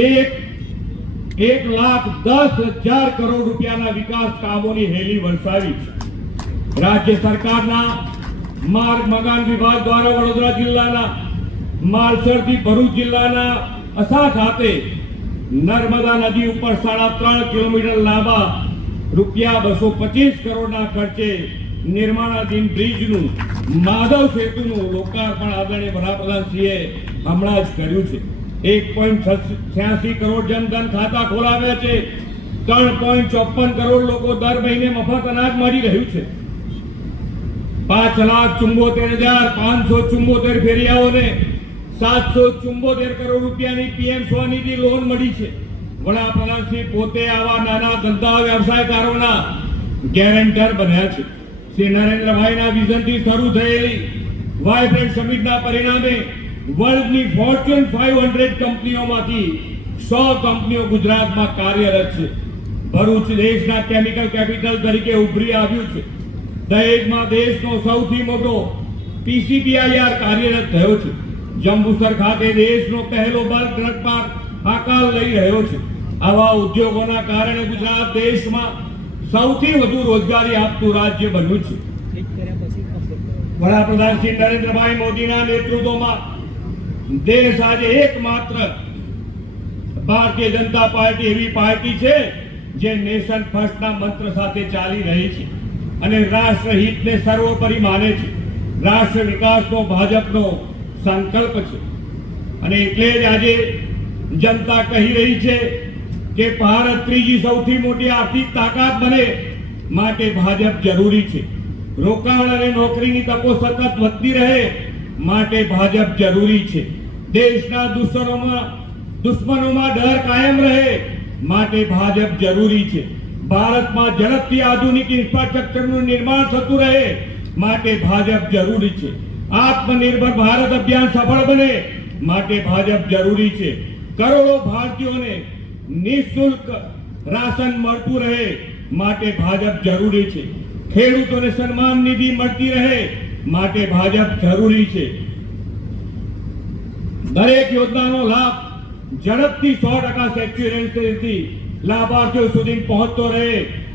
1,10,000 કરોડ રૂપિયાના વિકાસ કામોની હેલી વરસાવી છે। રાજ્ય સરકારના માર્ગ મકાન વિભાગ દ્વારા વડોદરા જિલ્લાના માલસરથી ભરૂચ જિલ્લાના અસા ખાતે નર્મદા નદી ઉપર 3.5 કિલોમીટર લાંબા ₹225 કરોડના ખર્ચે નિર્માણાધીન બ્રિજનું માધવ સેતુનું લોકાર્પણ આદરણીય વડાપ્રધાનશ્રીએ હમણાં જ કર્યું છે। 1.86 કરોડ જનધન ખાતા ખોલાવ્યા છે। 3.54 કરોડ લોકો દર મહિને મફત અનાજ મળી રહ્યું છે। 5,74,574 ફેરિયાઓને 774 કરોડ રૂપિયાની પીએમ સ્વનિધિ લોન મળી છે। વડાપ્રધાન શ્રી પોતે આવા નાના ધંધા વ્યવસાયકારોના ગેરંટર બન્યા છે। શ્રી નરેન્દ્રભાઈના વિઝનથી શરૂ થયેલી વાઇબ્રન્ટ સમિટના પરિણામે વર્લ્ડની ફોર્ચ્યુન 500 કંપનીઓમાંથી 100 કંપનીઓ ગુજરાતમાં કાર્યરત છે। ભરૂચ દેશના કેમિકલ કેપિટલ તરીકે ઉભરી આવ્યું છે। દહેજમાં દેશનો સૌથી મોટો પીસીપીઆઈઆર કાર્યરત થયો છે। જંબુસર ખાતે દેશનો પહેલો બલ્ક ડ્રગ પાર્ક આકાર લઈ રહ્યો છે। આવા ઉદ્યોગોના કારણે ગુજરાત દેશમાં સૌથી વધુ રોજગારી આપતું રાજ્ય બન્યું છે। વડાપ્રધાન શ્રી નરેન્દ્રભાઈ મોદીના નેતૃત્વમાં દેશ આજે એકમાત્ર ભારતીય જનતા પાર્ટી એવી પાર્ટી છે જે નેશન ફર્સ્ટના મંત્ર સાથે ચાલી રહી છે અને રાષ્ટ્રહિતને સર્વોપરી માને છે। રાષ્ટ્ર વિકાસનો ભાજપનો સંકલ્પ છે અને એટલે જ આજે જનતા કહી રહી છે કે ભારત ત્રીજી સૌથી મોટી આર્થિક તાકાત બને માટે ભાજપ જરૂરી છે। રોકાણ અને નોકરીની તકો સતત વધતી રહે માટે ભાજપ જરૂરી છે। દેશના દુશ્મનોમાં ડર કાયમ રહે માટે ભાજપ જરૂરી છે। ભારતમાં ઝડપથી આધુનિક ઇન્ફ્રાસ્ટ્રક્ચરનું નિર્માણ થતું રહે માટે ભાજપ જરૂરી છે। આત્મનિર્ભર ભારત અભિયાન સફળ બને માટે ભાજપ જરૂરી છે। કરોડો ભારતીયોને નિઃશુલ્ક રાશન મળતું રહે માટે ભાજપ જરૂરી છે। ખેડૂતોને સન્માન નિધિ મળતી રહે માટે ભાજપ જરૂરી છે। દરેક યોજનાનો લાભ ઝડપથી 100% સેચ્યુરેશનથી લાભાર્થીઓ સુધી પહોંચતો રહે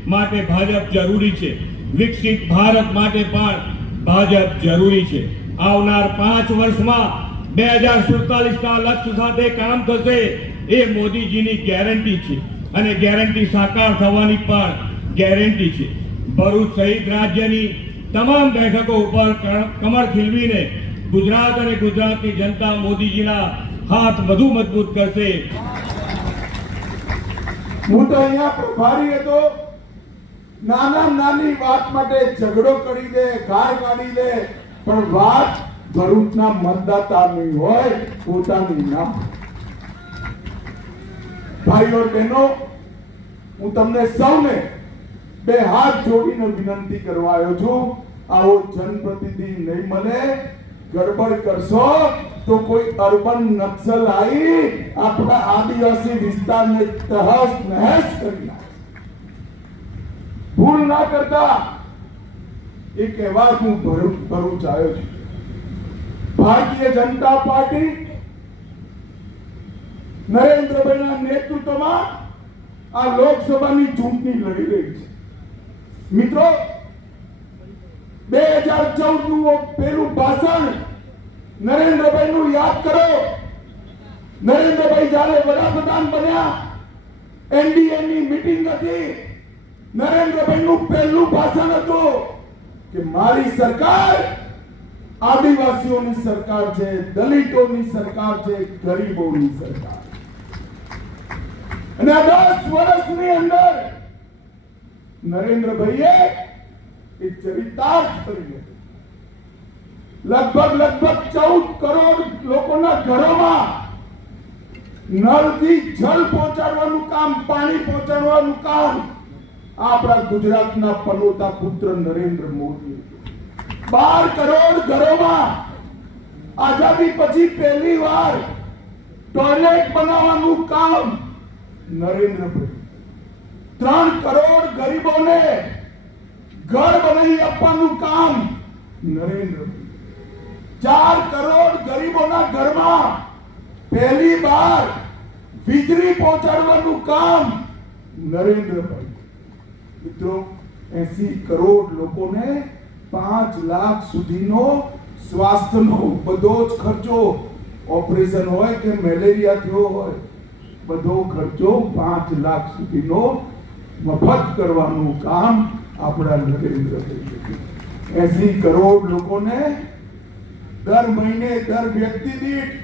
માટે ભાજપ જરૂરી છે। વિકસિત ભારત માટે પણ ભાજપ જરૂરી છે। આવનાર 5 વર્ષમાં 2047ના લક્ષ્ય સાથે કામ થશે એ મોદીજીની ગેરંટી છે અને ગેરંટી સાકાર થવાની પણ ગેરંટી છે। ભરૂચ સહિત રાજ્યની તમામ બેઠકો ઉપર કમર ખીલવીને ગુજરાત અને ગુજરાતની જનતા મોદીજીના હાથ વધુ મજબૂત કરશે। હું તો અહીંયા પ્રભારી હતો, નાની વાત માટે ઝઘડો કરી દે, ગાર કાઢી દે, પણ વાત ભરૂચના મતદાતાની હોય, પોતાની ના। ભાઈઓ બહેનો, હું તમને સૌને બે હાથ જોડીને વિનંતી કરવા આવ્યો છું। આવો જનપ્રતિનિધિ નહીં મળે, ગડબડ કરશો તો કોઈ અર્બન નક્સલ આવી આપણા આદિવાસી વિસ્તારને તહસ નહેસ કરી નાખે। ભૂલ ના કરતા એ કહેવા હું ભરૂચ આવ્યો છું। ભારતીય જનતા પાર્ટી નરેન્દ્રભાઈના નેતૃત્વમાં આ લોકસભાની ચૂંટણી લડી રહી છે। મિત્રો, 2014 નું પેલું ભાષણ નરેન્દ્રભાઈનું યાદ કરો। નરેન્દ્રભાઈ જ્યારે વડાપ્રધાન બન્યા, એનડીએની મીટિંગ હતી, નરેન્દ્રભાઈનું પહેલું ભાષણ હતું કે મારી સરકાર આદિવાસીઓની સરકાર છે, દલિતોની સરકાર છે, ગરીબોની સરકાર। અને આ 10 વર્ષની અંદર નરેન્દ્રભાઈએ એ ચરિતાર્થ કરી લીધું। લગભગ 14 કરોડ લોકોના ઘરોમાં નળથી જળ પહોંચાડવાનું કામ, પાણી પહોંચાડવાનું કામ આપણા ગુજરાતના પનોતા પુત્ર નરેન્દ્ર મોદી। 12 કરોડ ઘરોમાં આઝાદી પછી પહેલી વાર ટોયલેટ બનાવવાનું કામ નરેન્દ્રભાઈ। 3 કરોડ ગરીબોને ઘર બનાવી આપવાનું કામ નરેન્દ્રભાઈ। 4 કરોડ ગરીબોના ઘરમાં પહેલી વાર વીજળી પહોંચાડવાનું કામ નરેન્દ્રભાઈ. મિત્રો 80 કરોડ લોકોને 5 લાખ સુધીનો સ્વાસ્થ્યનો બધો જ ખર્ચો, ઓપરેશન હોય કે મેલેરિયા થયો હોય, બધો ખર્ચો 5 લાખ સુધીનો મફત કરવાનું કામ આપણા નરેન્દ્રભાઈ. 80 કરોડ લોકોને દર મહિને દર વ્યક્તિ દીઠ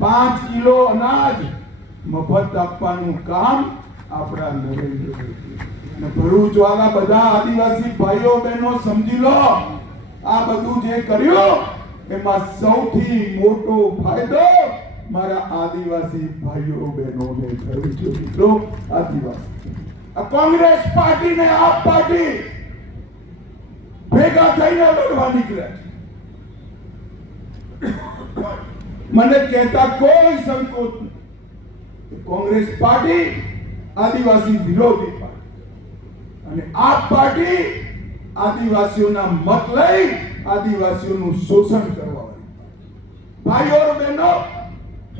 5 કિલો અનાજ મફત આપવાનું કામ આપણા નરેન્દ્રભાઈ. અને ભરૂચ વાળા બધા આદિવાસી ભાઈઓ બહેનો સમજી લો, આ બધું જે કર્યું એમાં સૌથી મોટો ફાયદો મારા આદિવાસી ભાઈઓ બહેનોને થયો છે. મિત્રો આદિવાસી આ કોંગ્રેસ પાર્ટી ને આપ પાર્ટી ભેગા થઈને લડવા નીકળ્યા છે. મને કહેતા કોઈ સંકોચ નહીં. કોંગ્રેસ પાર્ટી આદિવાસી વિરોધી પાર્ટી અને આપ પાર્ટી આદિવાસીઓના મત લઈ આદિવાસીઓનું શોષણ કરવાવાળી. ભાઈઓ અને બહેનો,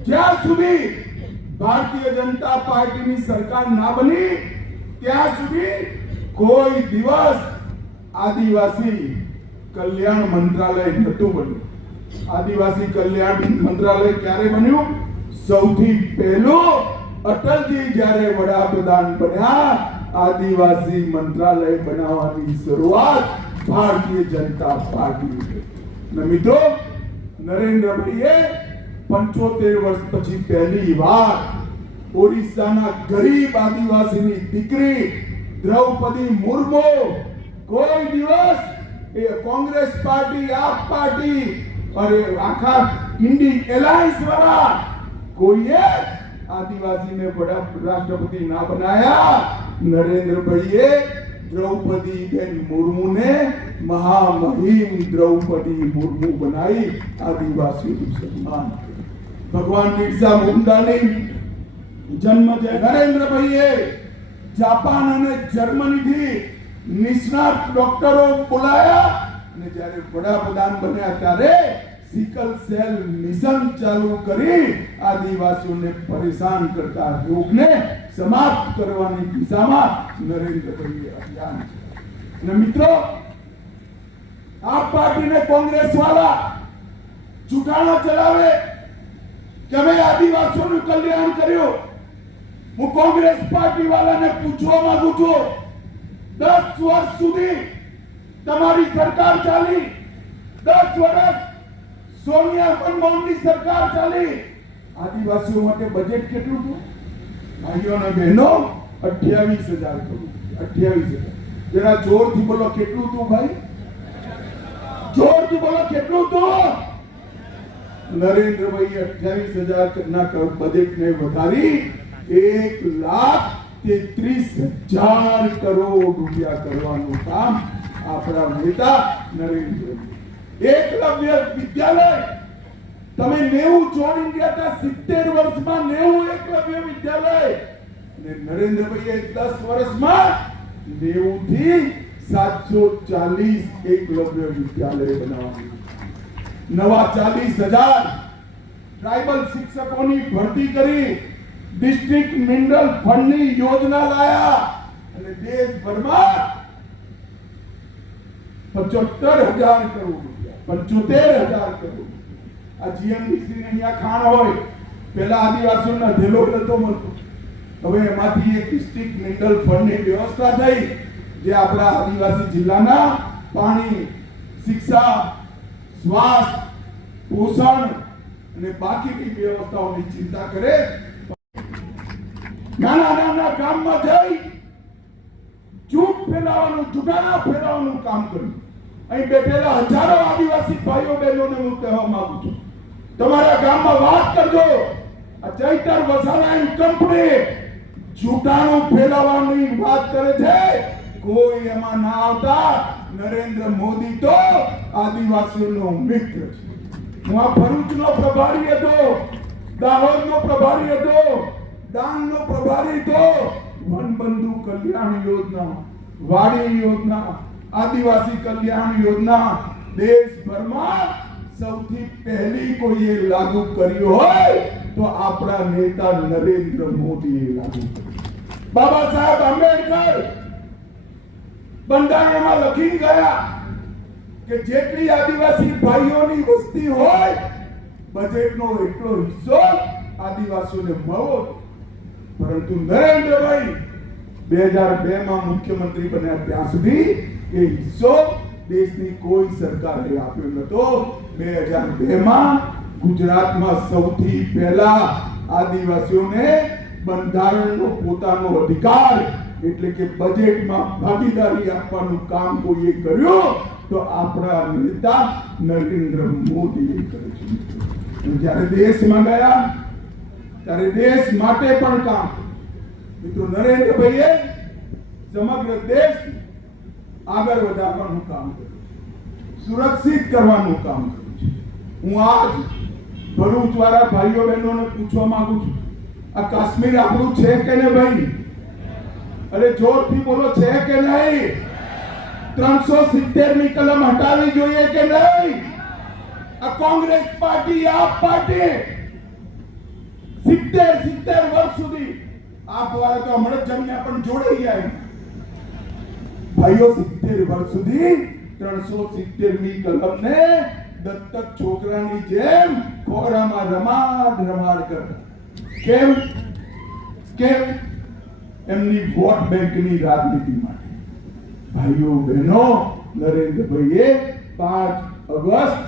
જ્યાં સુધી ભારતીય જનતા પાર્ટીની સરકાર ના બની ત્યાં સુધી કોઈ દિવસ આદિવાસી કલ્યાણ મંત્રાલય નહોતું બન્યું. આદિવાસી કલ્યાણ મંત્રાલય ક્યારે બન્યું? સૌથી પહેલું અટલજી જ્યારે વડાપ્રધાન બન્યા, આદિવાસી મંત્રાલય બનાવવાની શરૂઆત ભારતીય જનતા પાર્ટી. મિત્રો નરેન્દ્રભાઈએ 75 વર્ષ પછી પહેલી વાર ઓડિશાના ગરીબ આદિવાસીની દીકરી દ્રૌપદી મુર્મુ, કોઈ દિવસ એ કોંગ્રેસ પાર્ટી, આપ પાર્ટી અને આખા ઇન્ડી એલાયન્સ વાળા કોઈએ આદિવાસીને રાષ્ટ્રપતિ ના બનાયા. નરેન્દ્રભાઈએ દ્રૌપદીબેન મુર્મુને મહામહિમ દ્રૌપદી મુર્મુ બનાવી આદિવાસીઓનું સન્માન કર્યું. ભગવાન બિરસા મુંડાની જન્મ નરેન્દ્રભાઈએ જાપાન અને જર્મનીથી નિષ્ણાત ડોક્ટરો બોલાયા અને જ્યારે વડાપ્રધાન બન્યા ત્યારે સિકલ સેલ મિશન ચાલુ કરી આદિવાસીઓને પરેશાન કરતા રોગને સમાપ્ત કરવાની દિશામાં નરેન્દ્રભાઈએ અભિયાન ચલાવ્યું. અને મિત્રો આપ પાર્ટી ને કોંગ્રેસ વાળા જુઠાણા ચલાવે કે અમે આદિવાસીઓનું કલ્યાણ કર્યું. હું કોંગ્રેસ પાર્ટી વાળાને પૂછવા માંગુ છું, 10 વર્ષ સુધી તમારી સરકાર ચાલી, 10 વર્ષ સોનિયા મનમોહનની સરકાર ચાલી, આદિવાસીઓ માટે બજેટ કેટલું હતું? ભાઈઓ અને બહેનો 28,000 કરોડ. 28,000. જરા જોરથી બોલો, કેટલું હતું ભાઈ? જોરથી બોલો, કેટલું હતું? નરેન્દ્રભાઈએ 28,000 ના બજેટને વધારી 1,33,000 કરોડ રૂપિયા કરવાનું કામ આપણા નેતા નરેન્દ્રભાઈ. એકલવ્ય વિદ્યાલય તમે 90 છોડી ગયા હતા, 70 વર્ષમાં 90 એકલવ્ય વિદ્યાલય, અને નરેન્દ્રભાઈએ 10 વર્ષમાં 90 થી 740 એકલવ્ય વિદ્યાલય બનાવ્યા. નવા 40,000 ટ્રાઇબલ શિક્ષકોની ભરતી કરી, ડિસ્ટ્રિક્ટ મિનરલ ફંડની યોજના લાયા અને દેશભરમાં 75,000 કરોડ રૂપિયા, 75,000 કરોડ. આ જીએમડીસી ને અહીંયા ખાણ હોય, પહેલા આદિવાસીઓના ધેલો નતો મળતો, હવે એમાંથી એક ડિસ્ટ્રિક્ટ મિનરલ ફંડની વ્યવસ્થા થઈ, જે આપણા આદિવાસી જિલ્લાના પાણી, શિક્ષા, સ્વાસ્થ્ય, પોષણ અને બાકીની વ્યવસ્થાઓની ચિંતા કરે. નાના નાના ગામમાં જઈ જૂઠ ફેલાવવાનું, જુગાના ફેલાવવાનું કામ કર્યું. અહીં બેઠેલા હજારો આદિવાસી ભાઈઓ બહેનોને હું કહેવા માંગુ છું, તમારા ગામમાં વાત કરજો. આ ચૈતર વસાવા કંપની જુગાનું ફેલાવવાની વાત કરે છે, કોઈ એમાં ના આવતા. નરેન્દ્ર મોદી તો આદિવાસીઓનો મિત્ર છે. હું આ ભરૂચનો પ્રભારી હતો, દાહોદનો પ્રભારી હતો, ડાંગનો પ્રભારી હતો. વનબંધુ કલ્યાણ યોજના, વાડી યોજના, આદિવાસી કલ્યાણ યોજના દેશભરમાં સૌથી પહેલી કોઈએ લાગુ કરી હોય તો આપણા નેતા નરેન્દ્ર મોદીએ લાગુ કર્યું. બાબા સાહેબ આંબેડકર બંધારણમાં લખી ગયા કે જેટલી આદિવાસી ભાઈઓની વસ્તી હોય બજેટનો એટલો હિસ્સો આદિવાસીઓને મળવો. પરંતુ નરેન્દ્રભાઈ 2002 માં મુખ્યમંત્રી બન્યા ત્યાં સુધી એ હિસ્સો દેશની કોઈ સરકારે આપ્યો નતો. 2002 માં ગુજરાતમાં સૌથી પહેલા આદિવાસીઓને બંધારણનો પોતાનો અધિકાર એટલે કે બજેટમાં ભાગીદારી આપવાનું કામ કોઈએ કર્યું તો આપણા નેતા નરેન્દ્ર મોદીએ કર્યું છે. અને જ્યારે દેશમાં ગયા ત્યારે દેશ માટે પણ કામ મિત્રો નરેન્દ્રભાઈએ સમગ્ર દેશ આગળ વધારવાનું કામ કર્યું છે, સુરક્ષિત કરવાનું કામ કર્યું છે. હું આજ ભરૂચ વાળા ભાઈઓ બહેનોને પૂછવા માંગુ છું, આ કાશ્મીર આપણું છે કે નહીં ભાઈ? અરે જોરથી બોલો, છે કે નહીં? 370 ની કલમ હટાવી જોઈએ કે નહીં? આ કોંગ્રેસ પાર્ટી, આપ પાર્ટી 70 વર્ષ સુધી આપ વાળા તો હમણાં જમ્યા પણ જોડાઈ ગયા ભાઈઓ. 70 વર્ષ સુધી 370 ની કલમને દત્તક છોકરાની જેમ ખોરામાં રમાડ કરતા. કેમ? એમની વોટ બેંકની રાજનીતિ માટે. ભાઈઓ બહેનો, નરેન્દ્રભાઈએ 5 ઓગસ્ટ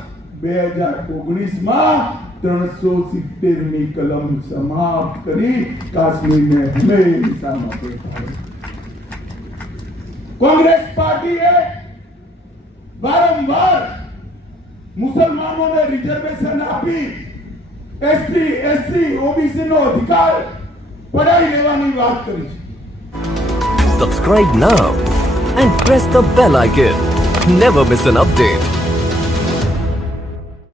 2019 માં 370 ની કલમ સમાપ્ત કરી કાશ્મીરને હંમેશા માટે કોંગ્રેસ પાર્ટીએ વારંવાર મુસલમાનોને રિઝર્વેશન આપી એસટી એસસી ઓબીસી નો અધિકાર પડાવી લેવાની વાત કરી છે. Subscribe now and press the bell icon. Never miss an update.